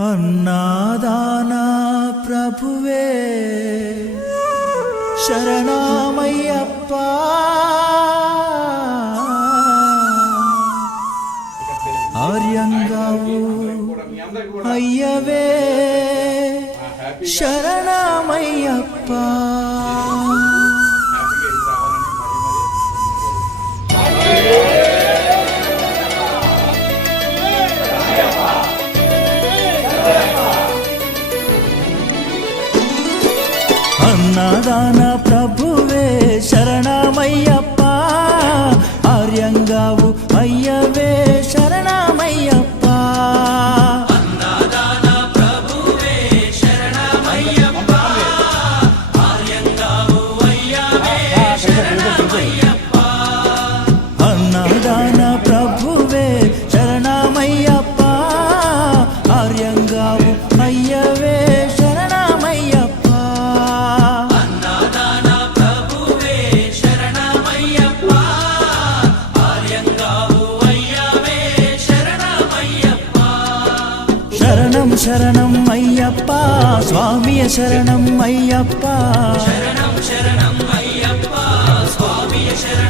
అన్నాదాన ప్రభువే శరణమయ్యప్ప ఆర్యంగావు అయ్యవే శరణమయ్యప్ప అన్నదాన ప్రభువే శరణమయ్యప్ప ఆర్యంగావు అయ్యవే శరణమయ్యప్ప అన్నదాన ప్రభువే శరణమయ్యప్ప ఆర్యంగావు అయ్యవే శరణమయ్యప్ప అన్నదాన ప్రభువే శరణమయ్యప్ప ఆర్యంగావు అయ్యవే శరణం శరణం అయ్యప్ప స్వామియ శరణం అయ్యప్ప శరణం శరణం అయ్యప్ప స్వామియ శరణం